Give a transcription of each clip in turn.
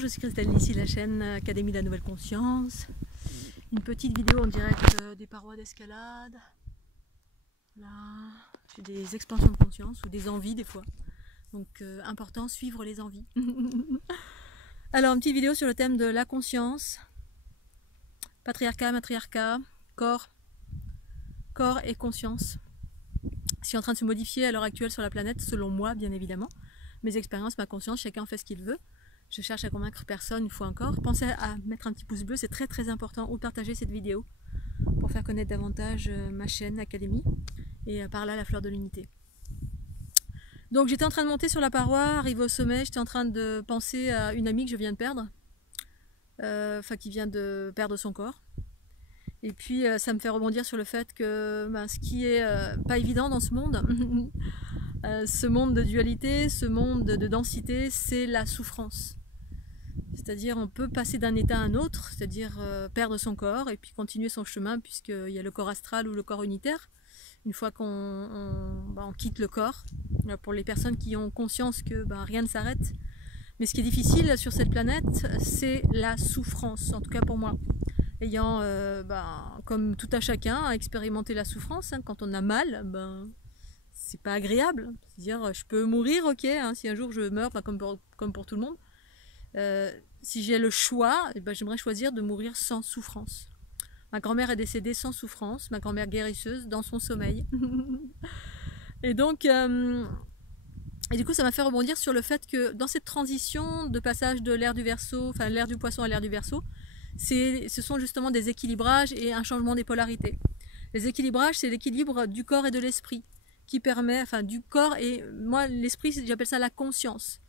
je suis Christelle, ici la chaîne Académie de la Nouvelle Conscience. Une petite vidéo en direct des parois d'escalade. Là, j'ai des expansions de conscience ou des envies des fois. Donc important, suivre les envies. Alors, une petite vidéo sur le thème de la conscience. Patriarcat, matriarcat, corps et conscience. C'est en train de se modifier à l'heure actuelle sur la planète, selon moi bien évidemment. Mes expériences, ma conscience, chacun fait ce qu'il veut. Je cherche à convaincre personne une fois encore. Pensez à mettre un petit pouce bleu, c'est très très important, ou partager cette vidéo pour faire connaître davantage ma chaîne Académie et par là la fleur de l'unité. Donc j'étais en train de monter sur la paroi, arrivé au sommet, j'étais en train de penser à une amie que je viens de perdre, qui vient de perdre son corps. Et puis ça me fait rebondir sur le fait que ce qui est pas évident dans ce monde, ce monde de dualité, ce monde de densité, c'est la souffrance. C'est-à-dire on peut passer d'un état à un autre, c'est-à-dire perdre son corps et puis continuer son chemin puisqu'il y a le corps astral ou le corps unitaire. Une fois qu'on quitte le corps, pour les personnes qui ont conscience que rien ne s'arrête. Mais ce qui est difficile sur cette planète, c'est la souffrance, en tout cas pour moi. Ayant, comme tout à chacun, expérimenté la souffrance, quand on a mal, c'est pas agréable. C'est-à-dire, je peux mourir, ok, si un jour je meurs, comme pour tout le monde. Si j'ai le choix, j'aimerais choisir de mourir sans souffrance. Ma grand-mère est décédée sans souffrance, ma grand-mère guérisseuse, dans son sommeil. Et donc, et du coup, ça m'a fait rebondir sur le fait que dans cette transition de passage de l'ère du Verseau, l'ère du Poisson à l'ère du Verseau, ce sont justement des équilibrages et un changement des polarités. Les équilibrages, c'est l'équilibre du corps et de l'esprit, qui permet, du corps et moi, l'esprit, j'appelle ça la conscience.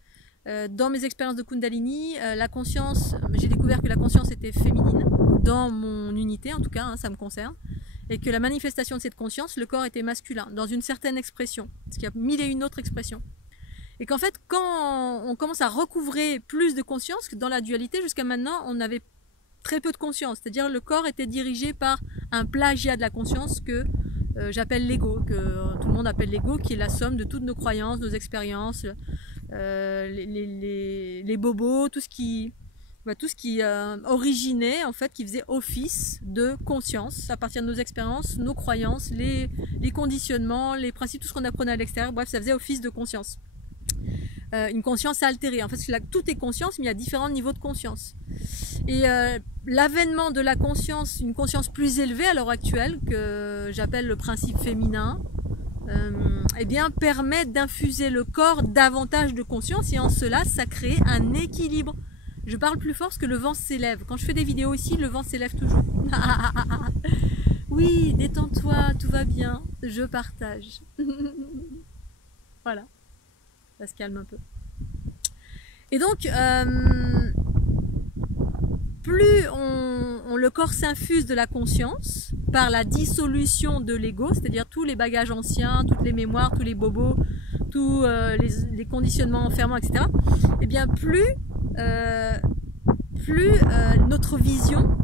Dans mes expériences de Kundalini, la conscience, j'ai découvert que la conscience était féminine, dans mon unité en tout cas, ça me concerne, et que la manifestation de cette conscience, le corps était masculin, dans une certaine expression, parce qu'il y a mille et une autres expressions. Et qu'en fait, quand on commence à recouvrer plus de conscience, que dans la dualité, jusqu'à maintenant, on avait très peu de conscience, c'est-à-dire le corps était dirigé par un plagiat de la conscience que j'appelle l'ego, que tout le monde appelle l'ego, qui est la somme de toutes nos croyances, nos expériences, les bobos, tout ce qui originait, en fait, qui faisait office de conscience à partir de nos expériences, nos croyances, les conditionnements, les principes, tout ce qu'on apprenait à l'extérieur, bref, ça faisait office de conscience. Une conscience altérée. En fait, tout est conscience, mais il y a différents niveaux de conscience. Et l'avènement de la conscience, une conscience plus élevée à l'heure actuelle, que j'appelle le principe féminin, permet d'infuser le corps davantage de conscience, et en cela, ça crée un équilibre. Je parle plus fort parce que le vent s'élève. Quand je fais des vidéos ici, le vent s'élève toujours. Oui, détends-toi, tout va bien, je partage. Voilà. Ça se calme un peu. Et donc, plus le corps s'infuse de la conscience par la dissolution de l'ego, c'est-à-dire tous les bagages anciens, toutes les mémoires, tous les bobos, tous les conditionnements enfermants, etc. Et bien plus notre vision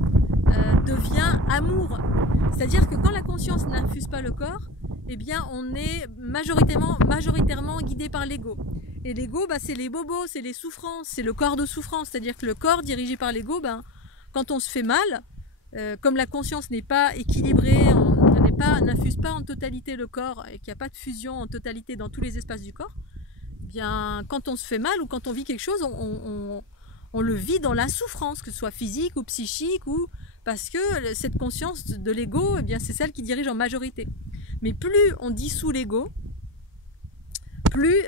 devient amour. C'est-à-dire que quand la conscience n'infuse pas le corps, on est majoritairement guidé par l'ego. Et l'ego, c'est les bobos, c'est les souffrances, c'est le corps de souffrance. C'est-à-dire que le corps dirigé par l'ego, quand on se fait mal, comme la conscience n'est pas équilibrée, n'infuse pas en totalité le corps et qu'il n'y a pas de fusion en totalité dans tous les espaces du corps, quand on se fait mal ou quand on vit quelque chose, on le vit dans la souffrance, que ce soit physique ou psychique, parce que cette conscience de l'ego, c'est celle qui dirige en majorité. Mais plus on dissout l'ego, plus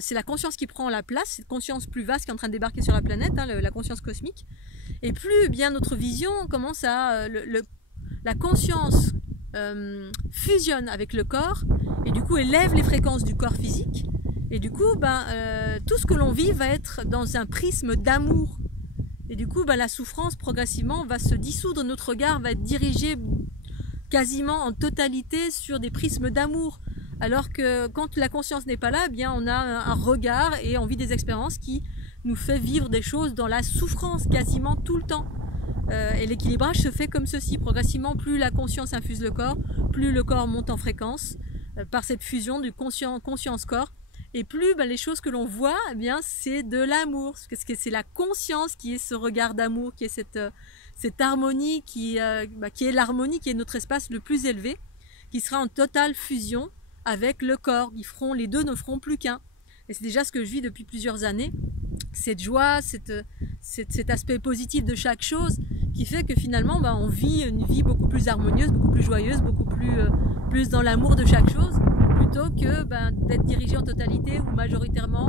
c'est la conscience qui prend la place, cette conscience plus vaste qui est en train de débarquer sur la planète, la conscience cosmique, et plus notre vision commence à... la conscience fusionne avec le corps, et du coup élève les fréquences du corps physique, et du coup tout ce que l'on vit va être dans un prisme d'amour. Et du coup la souffrance progressivement va se dissoudre, notre regard va être dirigé quasiment en totalité sur des prismes d'amour. Alors que quand la conscience n'est pas là, on a un regard et on vit des expériences qui nous fait vivre des choses dans la souffrance quasiment tout le temps. Et l'équilibrage se fait comme ceci. Progressivement, plus la conscience infuse le corps, plus le corps monte en fréquence par cette fusion du conscience-corps. Et plus les choses que l'on voit, eh bien c'est de l'amour, parce que c'est la conscience qui est ce regard d'amour, qui est cette harmonie qui est l'harmonie, qui est notre espace le plus élevé, qui sera en totale fusion avec le corps. Les deux ne feront plus qu'un. Et c'est déjà ce que je vis depuis plusieurs années, cette joie, cet aspect positif de chaque chose, qui fait que finalement on vit une vie beaucoup plus harmonieuse, beaucoup plus joyeuse, beaucoup plus dans l'amour de chaque chose, plutôt que d'être dirigé en totalité ou majoritairement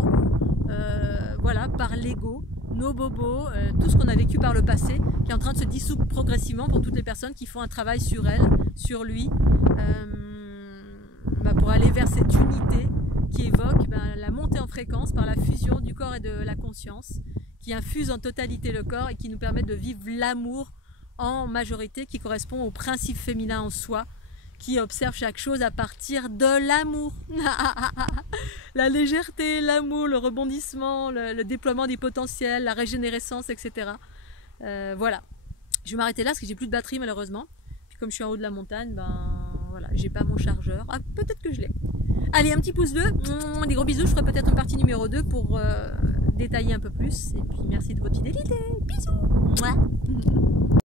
voilà, par l'ego, nos bobos, tout ce qu'on a vécu par le passé, qui est en train de se dissoudre progressivement pour toutes les personnes qui font un travail sur elles, sur lui, pour aller vers cette unité qui évoque la montée en fréquence par la fusion du corps et de la conscience, qui infuse en totalité le corps et qui nous permet de vivre l'amour en majorité, qui correspond au principe féminin en soi, qui observe chaque chose à partir de l'amour. La légèreté, l'amour, le rebondissement, le déploiement des potentiels, la régénérescence, etc. Voilà. Je vais m'arrêter là parce que j'ai plus de batterie malheureusement. Puis comme je suis en haut de la montagne, voilà, j'ai pas mon chargeur. Ah, peut-être que je l'ai. Allez, un petit pouce bleu, des gros bisous. Je ferai peut-être une partie numéro 2 pour détailler un peu plus. Et puis merci de votre fidélité. Bisous. Mouah.